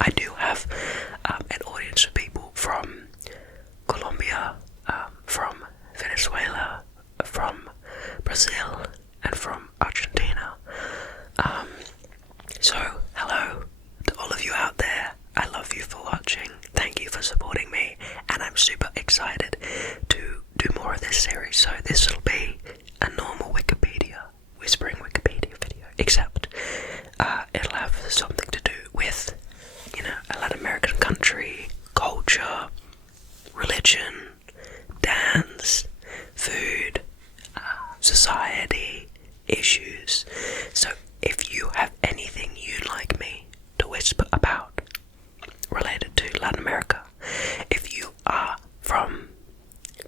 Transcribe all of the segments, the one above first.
I do have an audience of people from Colombia, from Venezuela, from Brazil, and from Argentina. So, hello to all of you out there. I love you for watching. Thank you for supporting me, and I'm super excited to do more of this series. So this will be a normal whispering Wikipedia video, except it'll have something to do with, a Latin American country, culture, religion, dance, food, society, issues. So if you have anything you'd like me to whisper about related to Latin America, if you are from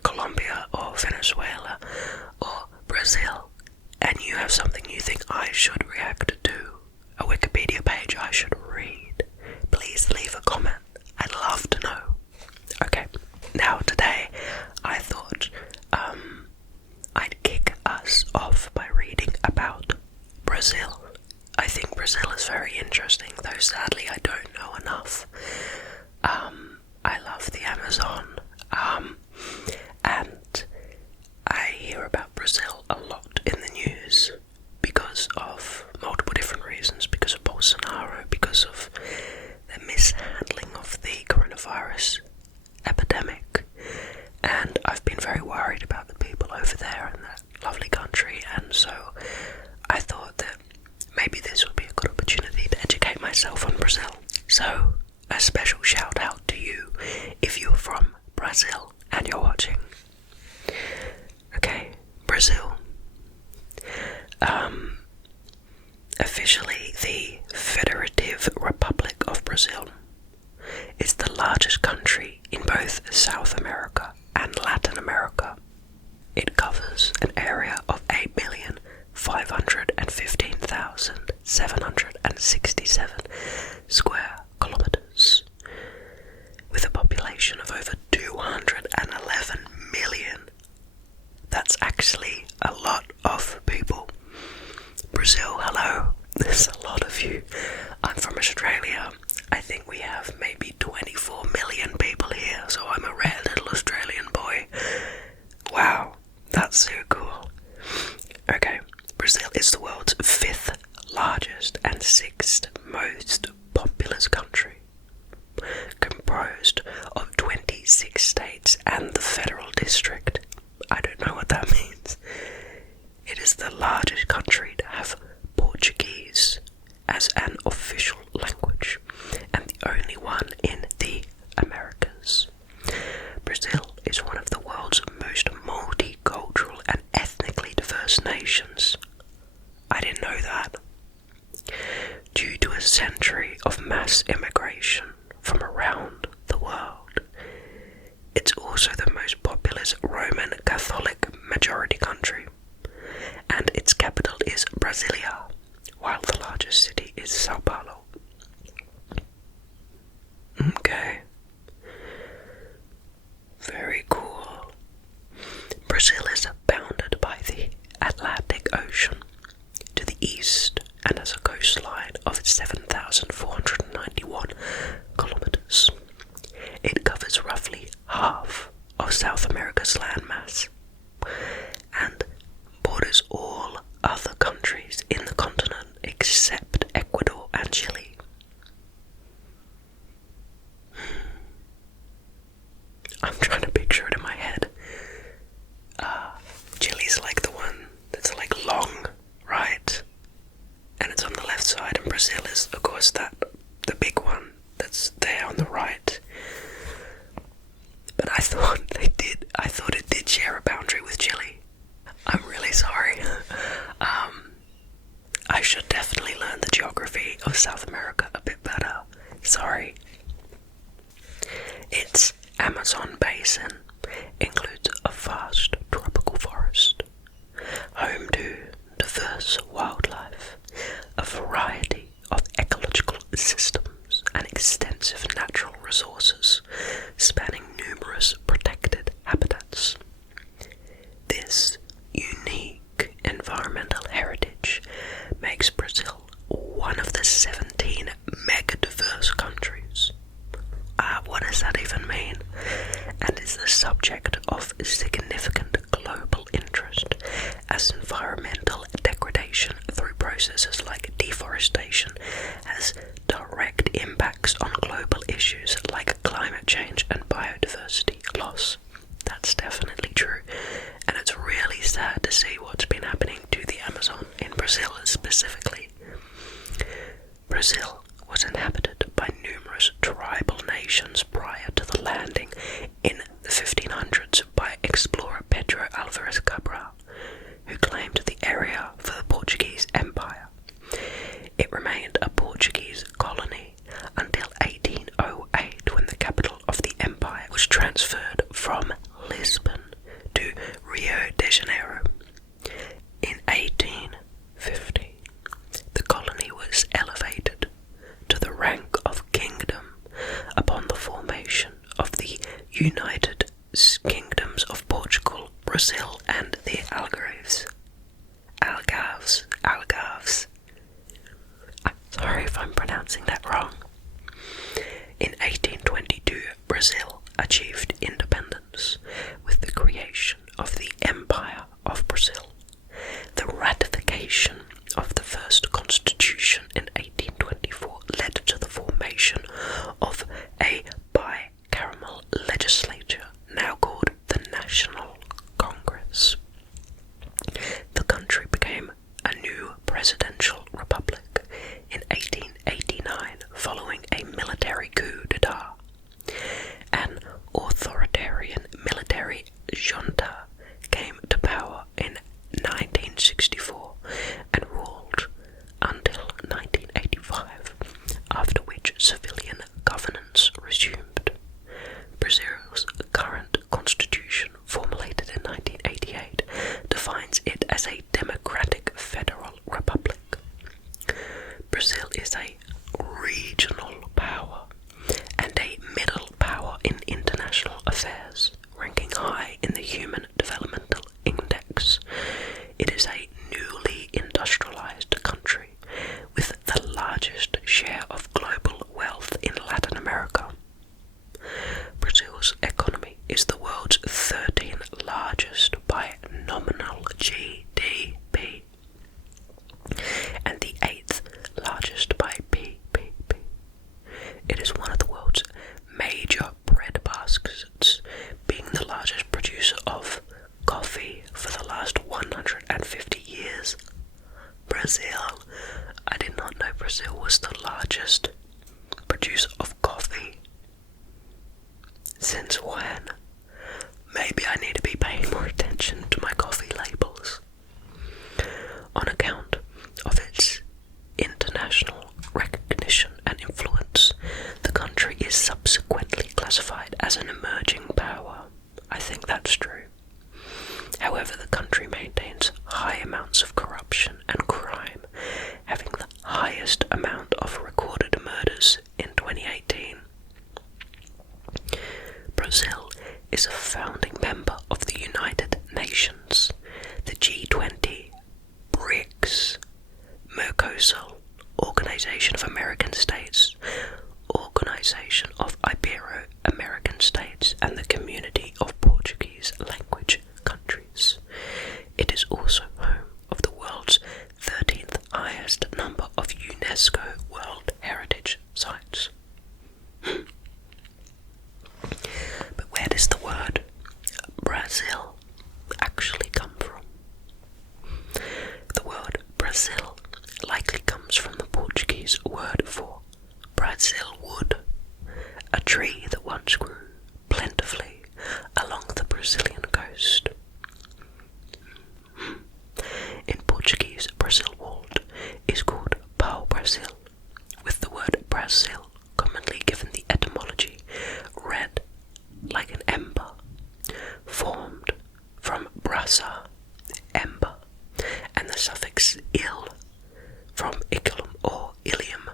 Colombia or Venezuela or Brazil and you have something you think I should react to, a Wikipedia page I should read, please leave a comment. I'd love to know. Okay, now today I thought I'd kick us off by reading about Brazil. I think Brazil is very interesting, though sadly I don't know enough. I love the Amazon, and I hear about Brazil a lot in the news because of multiple different reasons, because of Bolsonaro, because of the mishandling of the coronavirus epidemic, and I've been very worried about the people over there in that lovely country, and so I thought that maybe this would be a good opportunity to educate myself on Brazil. So, a special shout out to you if you're from Brazil and you're watching. Okay, Brazil. Officially the Federative Republic of Brazil is the largest country in both South America and Latin America. It covers an area of 8,515,767 square kilometers, with a population of over 211 million. That's actually a lot of people. Brazil, hello. There's a lot of you. I'm from Australia. I think we have maybe 24 million people here, so I'm a rare little Australian boy. Wow, that's so cool. Okay, Brazil is the world's 5th largest and 6th most populous country, composed of 26 states and the federal district. I don't know what that means. It is the largest country to have Portuguese as an official language, and the only one in the Americas. Brazil is one of the world's most multicultural and ethnically diverse nations. I didn't know that. Due to a century of mass immigration from around the world, it's also the most populous Roman Catholic majority country, and its capital is Brasilia, while the largest city is Sao Paulo. Okay. Very cool. Brazil is bounded by the Atlantic Ocean to the east and has a coastline of 7,491 kilometers. It covers roughly half of South America's landmass and borders all other countries in the continent except Ecuador and Chile. I'm trying to picture it in my head. Chile's like the one that's like long, right? And it's on the left side, and Brazil is, of course, the big one that's there on the right. But I thought it did share a boundary with Chile. I'm really sorry. I should definitely learn the geography of South America a bit better. Sorry. Its Amazon basin includes a vast tropical forest, home to diverse wildlife, a variety of ecological systems, and extensive natural resources spanning numerous protected habitats. This unique environmental heritage makes Brazil one of the 17 mega-diverse countries issues like climate change and biodiversity loss. That's definitely true, and it's really sad to see what's been happening to the Amazon in Brazil specifically. Brazil was inhabited by numerous tribal nations prior to the landing in the 1500s by explorer Pedro Alvares Cabral, who claimed the area for the Portuguese Empire. It remained a Portuguese colony until 1808, when the capital of the empire was transferred from Lisbon to Rio de Janeiro. In 1850, the colony was elevated to the rank of kingdom upon the formation of the United Kingdoms of Portugal, Brazil, and the Algarves. Sorry if I'm pronouncing that wrong. In 1822, Brazil achieved independence with the creation of the Empire of Brazil. The ratification of the first constitution in 1824 led to the formation of a bicameral legislature, now called the National Congress. The country became a new presidential republic in 1889 following a military coup d'etat. An authoritarian military junta came to power in 1964 and ruled until 1985, after which civilian governance resumed. Brazil's current constitution, formulated in 1988, defines it as a democratic federal republic. Brazil is a regional power and a middle power in international affairs, ranking high in the Human Developmental Index. It is a newly industrialized country with the largest share of global wealth in Latin America. Brazil's economy is the world's 13th largest by nominal GDP and the 8th largest by PPP. It is one of the world's major bread baskets, being the largest producer of coffee for the last 150 years. Brazil. I did not know Brazil was the largest producer of coffee. Since when? Maybe I need to be paying more attention to my coffee labels. On account of its international recognition and influence, the country is subsequently classified as an emerging power. I think that's true. However, the country maintains high amounts of corruption and crime, having the highest amount of recorded murders in 2018. Brazil is a founding member of the United Nations, the G20, BRICS, Mercosur, Organization of American States, Organization of Ibero-American States, and the Community of Portuguese Language Countries. It is also home of the world's 13th highest number of UNESCO World Heritage Sites. But where does the word Brazil actually come from? The word Brazil likely comes from the Portuguese word for Brazil wood, a tree that once grew plentifully along the Brazilian coast. In Portuguese, Brazil wood is called pau-brasil, with the word Brazil commonly given the etymology red like an ember, formed from brasa, ember, and the suffix il from iculum or ilium.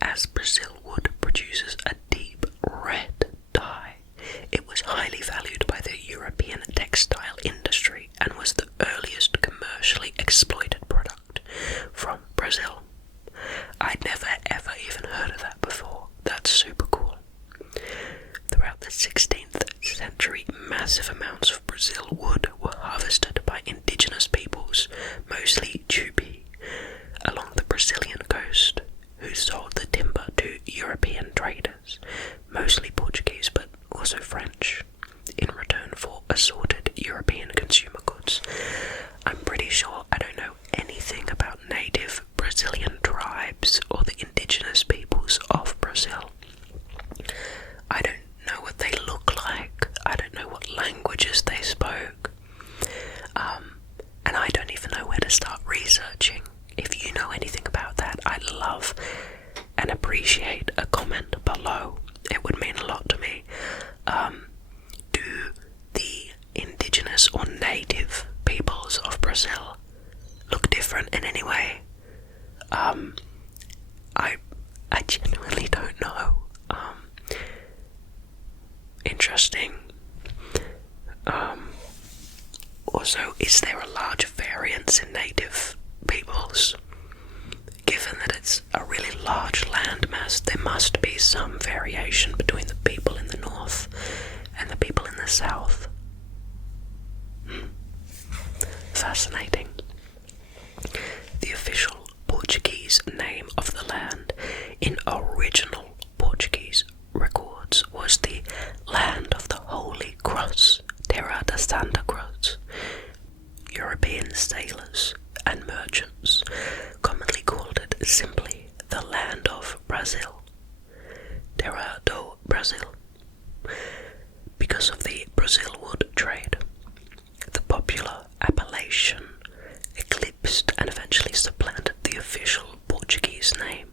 As Brazil wood produces a deep red dye, it was highly valued by the European traders, mostly Portuguese but also French, in return for assorted European consumer goods. I'm pretty sure I don't know anything about native Brazilian tribes or the indigenous peoples of Brazil. I don't know what they look like, I don't know what languages they spoke, and I don't even know where to start researching. If you know anything about that, I'd love and appreciate a comment below. It would mean a lot to me. Do the indigenous or native peoples of Brazil look different in any way? I genuinely don't know. Interesting. Also, is there a large variance in native peoples? Given that it's a really large landmass, there must be some variation between the people in the north and the people in the south. Fascinating. The official Portuguese name of the land in original Portuguese records was the Land of the Holy Cross, Terra da Santa Cruz. European sailors and merchants commonly called it simply the Land of Brazil, Terra do Brasil, because of the Brazilwood trade. The popular appellation eclipsed and eventually supplanted the official Portuguese name.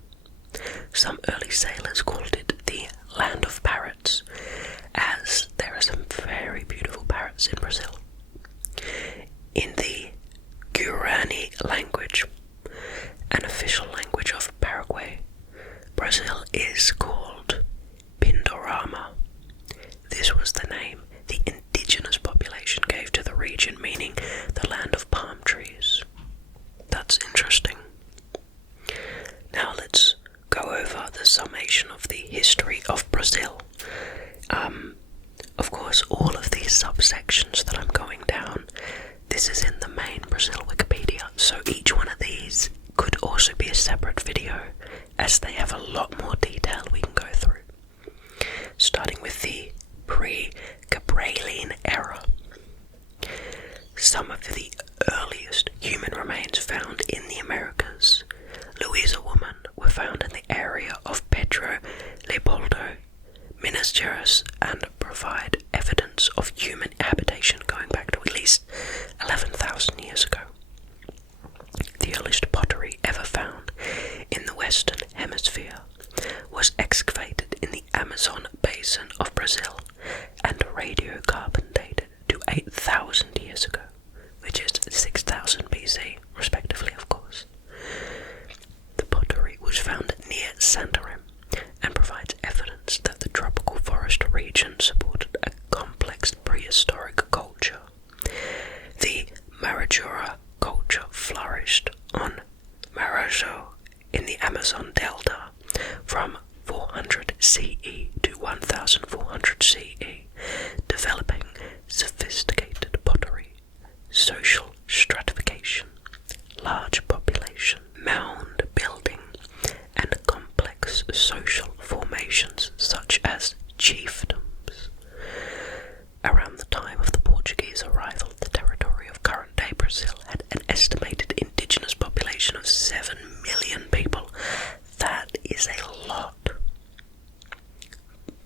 Some early sailors called it the Land of Parrots, as there are some very beautiful parrots in Brazil. In the Guarani language, an official language of Paraguay, Brazil is called Pindorama. This was the name the indigenous population gave to the region, meaning the land of palm trees. That's interesting. Now let's go over the summation of the history of Brazil. Of course, all of these subsections that I'm going down, this is in the main Brazil Wikipedia, so each one of these could also be a separate video, as they have a lot more detail we can go through. Starting with the pre-Gabrielian era. Some of the earliest human remains found in the Americas, Louisa woman, were found in the area of Pedro Leopoldo, Minas Gerais, and provide evidence of human habitation going back to at least 11,000 years ago. The earliest pottery ever found in the Western Hemisphere was excavated in the Amazon basin of Brazil and radiocarbon dated to 8,000 years ago, which is 6,000 BC, respectively, of course. The pottery was found near Santarém and provides evidence that the tropical forest region supported a complex prehistoric culture. The Maratura culture flourished on Marajo in the Amazon Delta from 400 CE to 1400 CE, developing sophisticated pottery, social stratification, large population, mound building, and complex social formations such as chiefdoms. Around the time of the Portuguese arrival, the territory of current-day Brazil had an estimated indigenous population of 7 million people. That is a lot.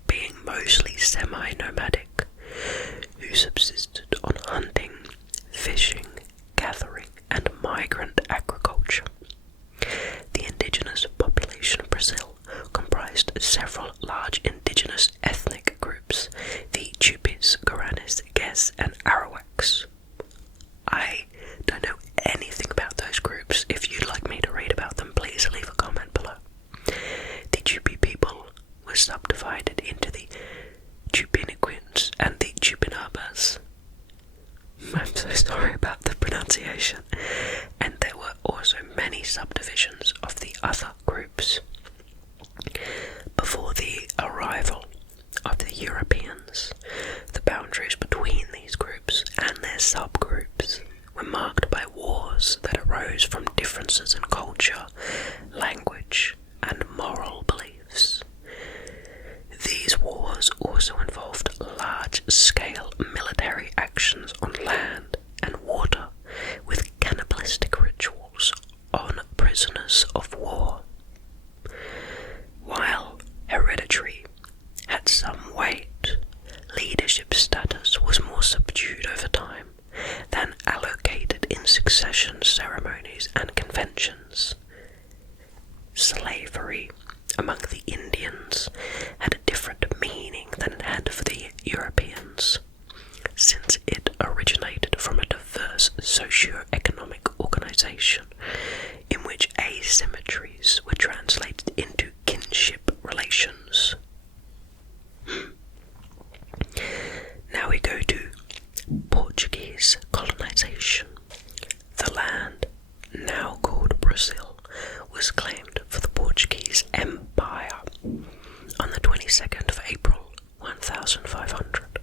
Being mostly semi-nomadic, who subsisted on hunting, fishing, gathering, and migrant agriculture. The indigenous population of Brazil comprised several large indigenous ethnic groups, the Tupis, Guaranis, Gués, and Arawaks. I don't know anything about those groups. If you'd like me to read about them, please leave a comment below. The Tupi people were subdivided into the Tupiniquins and the Tupinambas. I'm so sorry about the pronunciation. And there were also many subdivisions of the other groups. Before the arrival of the Europeans, the boundaries between these groups and their subgroups were marked by wars that arose from differences in culture, language, and moral beliefs. 22nd of April 1500,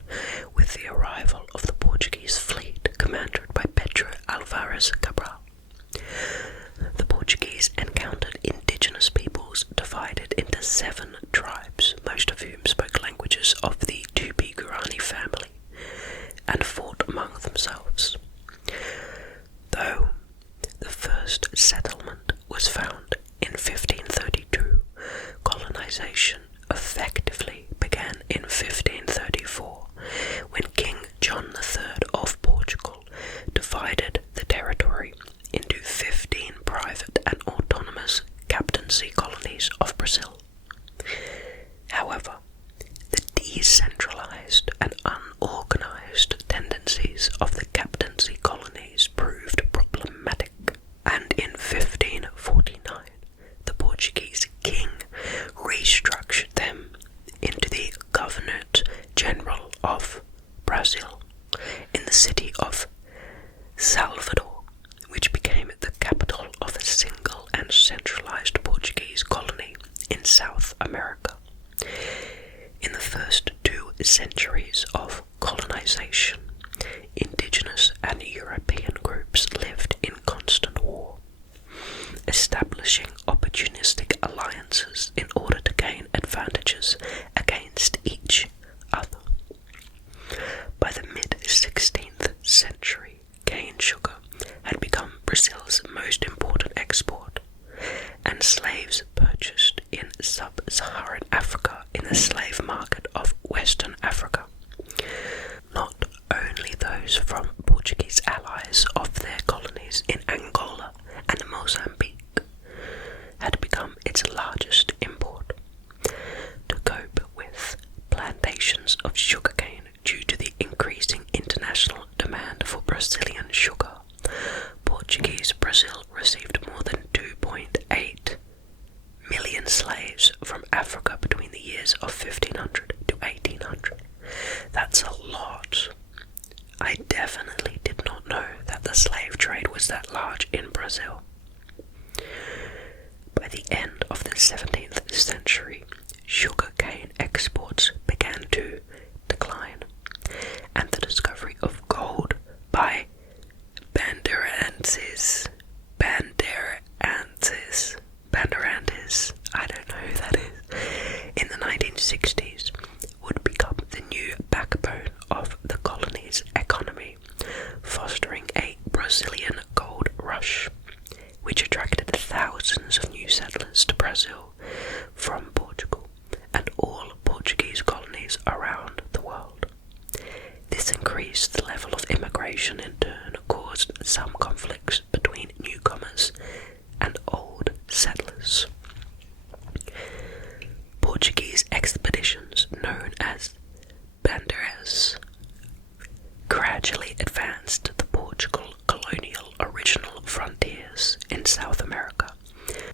with the arrival of the Portuguese fleet commanded by Pedro Alvares Cabral. The Portuguese encountered indigenous peoples divided into 7 tribes, most of whom spoke languages of the Tupi-Guarani family, and fought among themselves. Though the first settlement was found in 1532, colonization effectively began in 1534, when King John III of Portugal divided the territory into 15 private and autonomous captaincy colonies of Brazil. However, the decentralized and unorganized tendencies of the captaincy colonies proved problematic, and in 1549 the Portuguese king restructured them into the Governor General of Brazil in the city of Salvador, which became the capital of a single and centralized Portuguese colony in South America. In the first 2 centuries of colonization, indigenous and European groups lived in constant war, establishing opportunistic alliances in order to gain advantages against each other. By the mid-16th century, cane sugar had become Brazil's most important export, and slaves purchased in sub-Saharan Africa in the slave market of Western Africa. Not only those from Portuguese allies of their colonies in Angola and Mozambique had become its largest import. To cope with plantations of sugarcane due to the increasing international demand for Brazilian sugar, Portuguese Brazil received more than 2.8 million slaves from Africa between the years of 1500 to 1800. That's a lot. I definitely did not know that the slave trade was that large in Brazil. By the end of the 17th century, sugarcane exports began to decline, and the discovery of gold by Bandeirantes, I don't know who that is, in the 1960s would become the new backbone of the colony's economy, fostering a Brazilian gold rush, which attracted thousands of new settlers to Brazil from Portugal and all Portuguese colonies around the world. This increased the level of immigration in turn caused some conflicts between newcomers and old settlers. Portuguese expeditions, known as bandeiras, gradually advanced the Portugal colonial original frontiers in South America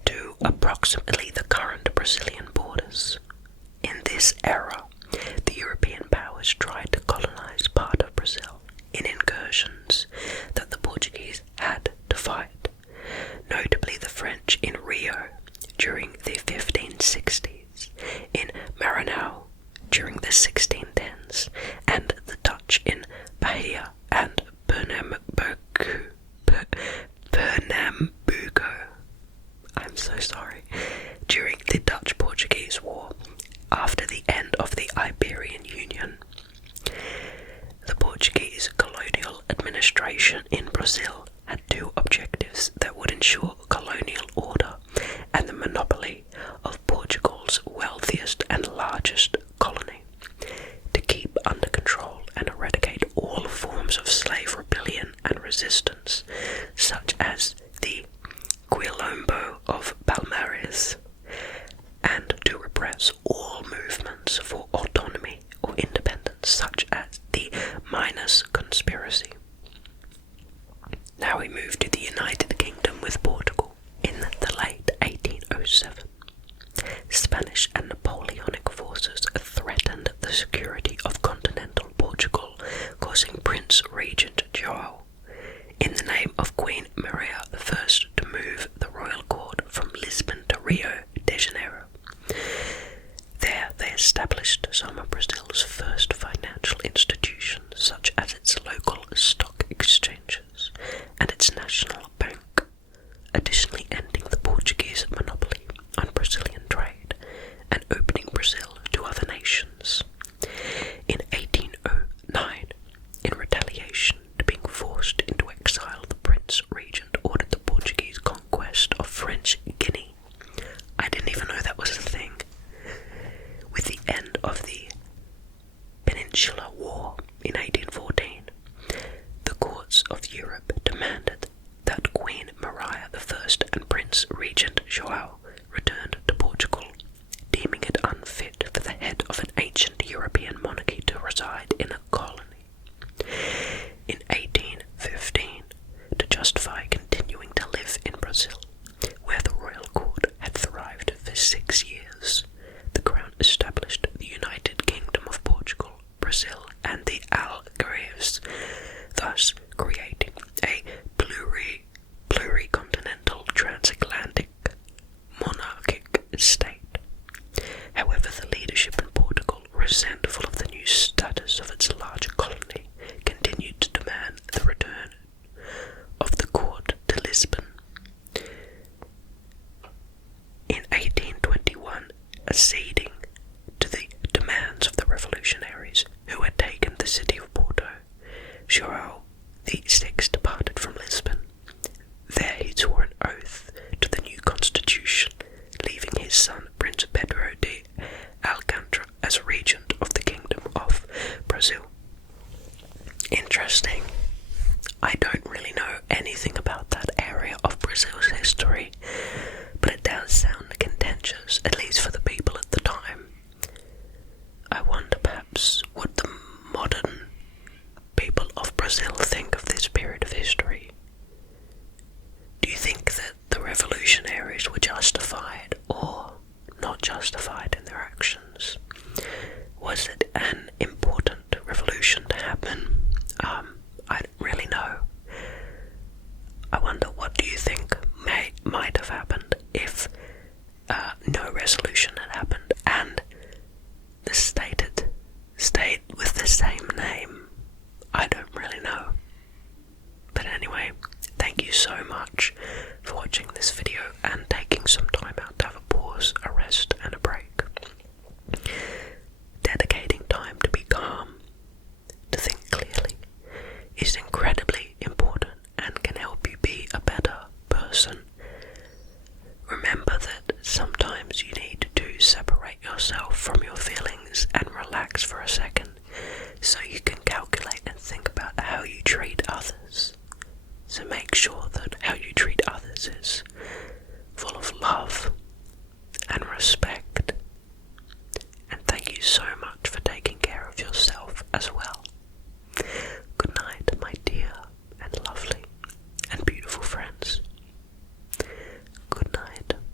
to approximately the current Brazilian borders. In this era, the European powers tried to colonize part of Brazil in incursions that the Portuguese had to fight, notably the French in Rio during the 1560s, in Maranhão during the 1610s, and the Dutch in Bahia and Pernambuco. I'm so sorry. During the Dutch-Portuguese War, after the end of the Iberian Union. The Portuguese colonial administration in Brazil had 2 objectives that would ensure colonial order and the monopoly of Portugal's wealthiest and largest colony, to keep under control and eradicate all forms of slave rebellion and resistance, such as the Quilombo of Palmares, and to repress all movements for autonomy or independence, such as the Minas Conspiracy. established some of Brazil's first financial institutions, such as its local stock exchanges and its national bank, additionally ending the Portuguese monopoly on Brazilian trade and opening Brazil to other nations. In 1809, in retaliation to being forced into exile, the Prince Regent ordered the Portuguese conquest of French Guinea. I didn't even know that was a thing. With the end of the Peninsular War in 1814, the courts of Europe demanded that Queen Maria I and Prince Regent João returned to Portugal, deeming it unfit for the head of an ancient European monarchy to reside in a colony. In 1815, to justify continuing to live in Brazil, where the royal court had thrived for 6 years, the Crown established the United Kingdom of Portugal, Brazil, and the Algarves, thus creating a pluricontinental transatlantic monarchic state. However, the leadership in Portugal, resentful